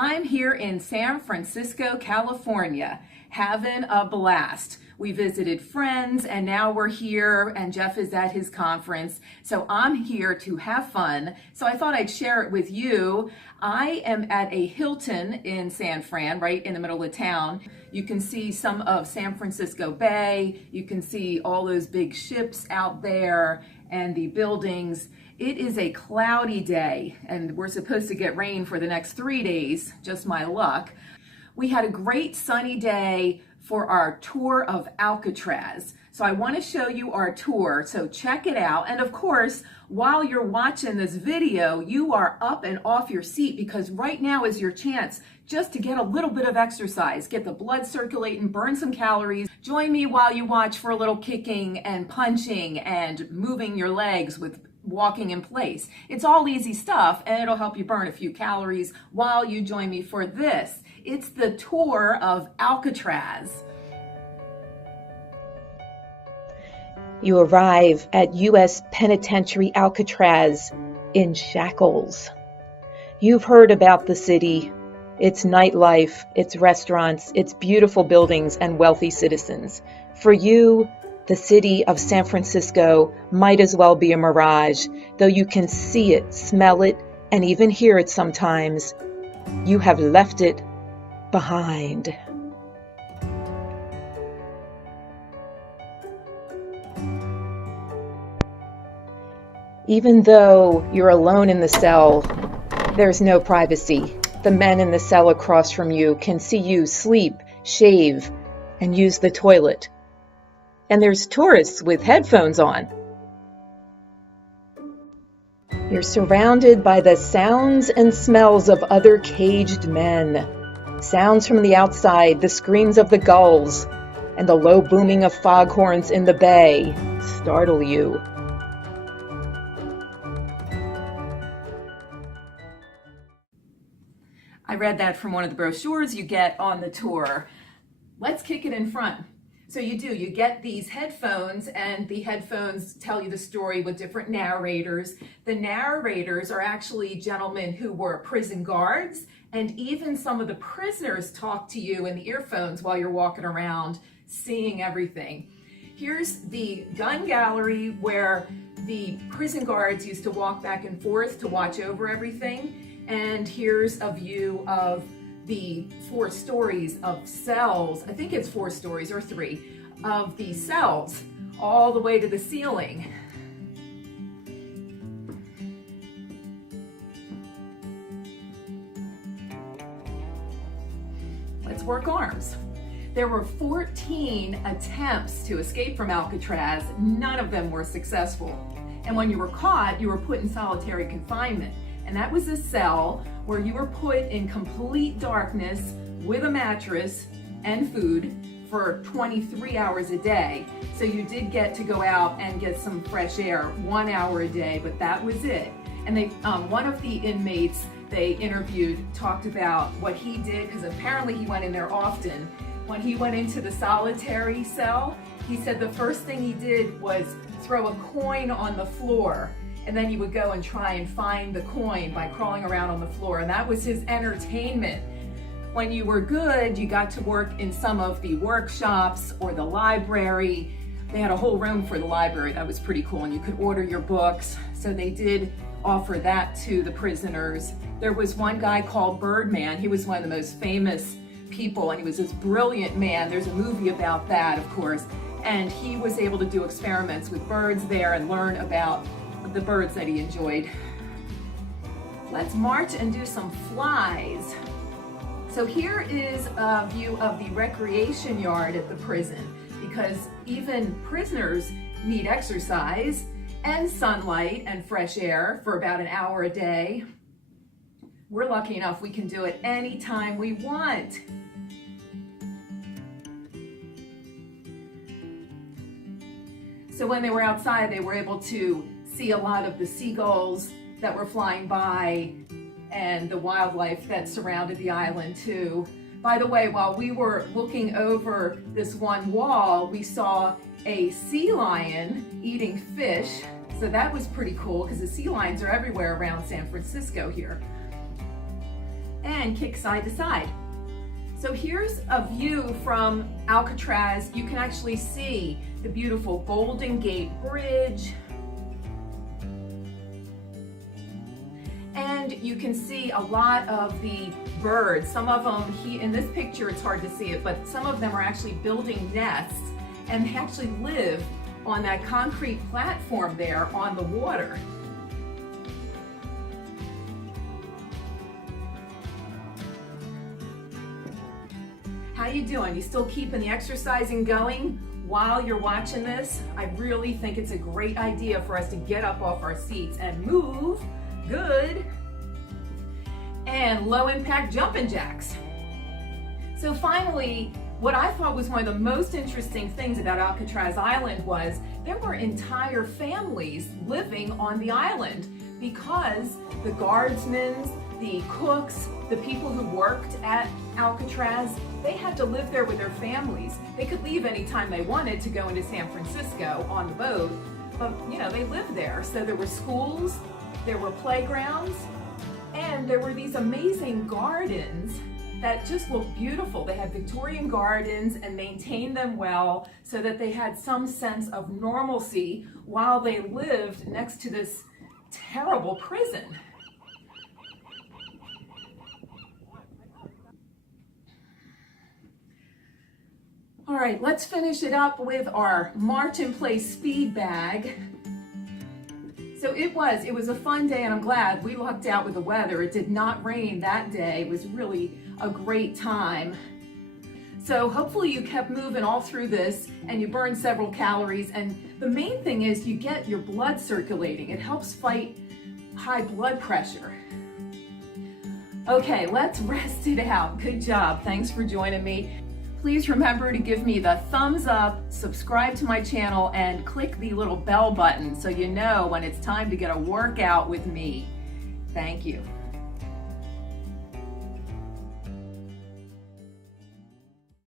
I'm here in San Francisco, California, having a blast. We visited friends and now we're here and Jeff is at his conference. So I'm here to have fun. So I thought I'd share it with you. I am at a Hilton in San Fran, right in the middle of town. You can see some of San Francisco Bay. You can see all those big ships out there and the buildings. It is a cloudy day and we're supposed to get rain for the next 3 days, just my luck. We had a great sunny day for our tour of Alcatraz. So I want to show you our tour, so check it out. And of course, while you're watching this video, you are up and off your seat because right now is your chance just to get a little bit of exercise, get the blood circulating, burn some calories. Join me while you watch for a little kicking and punching and moving your legs with walking in place. It's all easy stuff and it'll help you burn a few calories while you join me for this. It's the tour of Alcatraz. You arrive at U.S. Penitentiary Alcatraz in shackles. You've heard about the city, its nightlife, its restaurants, its beautiful buildings and wealthy citizens. For you, the city of San Francisco might as well be a mirage, though you can see it, smell it, and even hear it sometimes. You have left it behind. Even though you're alone in the cell, there's no privacy. The men in the cell across from you can see you sleep, shave, and use the toilet. And there's tourists with headphones on. You're surrounded by the sounds and smells of other caged men. Sounds from the outside, the screams of the gulls, and the low booming of foghorns in the bay startle you. I read that from one of the brochures you get on the tour. Let's kick it in front. So you get these headphones and the headphones tell you the story with different narrators. The narrators are actually gentlemen who were prison guards, and even some of the prisoners talk to you in the earphones while you're walking around seeing everything. Here's the gun gallery where the prison guards used to walk back and forth to watch over everything. And here's a view of the 4 stories of cells, I think it's 4 stories or 3, of the cells all the way to the ceiling. Let's work arms. There were 14 attempts to escape from Alcatraz. None of them were successful. And when you were caught, you were put in solitary confinement. And that was a cell where you were put in complete darkness with a mattress and food for 23 hours a day. So you did get to go out and get some fresh air 1 hour a day, but that was it. And they, one of the inmates they interviewed talked about what he did, because apparently he went in there often. When he went into the solitary cell, he said the first thing he did was throw a coin on the floor. And then he would go and try and find the coin by crawling around on the floor. And that was his entertainment. When you were good, you got to work in some of the workshops or the library. They had a whole room for the library. That was pretty cool. And you could order your books. So they did offer that to the prisoners. There was one guy called Birdman. He was one of the most famous people. And he was this brilliant man. There's a movie about that, of course. And he was able to do experiments with birds there and learn about the birds that he enjoyed. Let's march and do some flies. So here is a view of the recreation yard at the prison, because even prisoners need exercise and sunlight and fresh air for about an hour a day. We're lucky enough we can do it anytime we want. So when they were outside, they were able to see a lot of the seagulls that were flying by and the wildlife that surrounded the island too. By the way, while we were looking over this one wall, we saw a sea lion eating fish. So that was pretty cool because the sea lions are everywhere around San Francisco here. and kick side to side. So here's a view from Alcatraz. You can actually see the beautiful Golden Gate Bridge. And you can see a lot of the birds. Some of them, in this picture it's hard to see it, but some of them are actually building nests and they actually live on that concrete platform there on the water. How you doing? You still keeping the exercising going while you're watching this? I really think it's a great idea for us to get up off our seats and move. Good. And low impact jumping jacks. So finally, what I thought was one of the most interesting things about Alcatraz Island was there were entire families living on the island because the guardsmen, the cooks, the people who worked at Alcatraz, they had to live there with their families. They could leave anytime they wanted to go into San Francisco on the boat, but they lived there. So there were schools, there were playgrounds, and there were these amazing gardens that just looked beautiful. They had Victorian gardens and maintained them well so that they had some sense of normalcy while they lived next to this terrible prison. All right, let's finish it up with our March in Place speed bag. So it was a fun day, and I'm glad we lucked out with the weather. It did not rain that day. It was really a great time. So hopefully you kept moving all through this and you burned several calories. And the main thing is you get your blood circulating. It helps fight high blood pressure. Okay, let's rest it out. Good job. Thanks for joining me. Please remember to give me the thumbs up, subscribe to my channel, and click the little bell button so you know when it's time to get a workout with me. Thank you.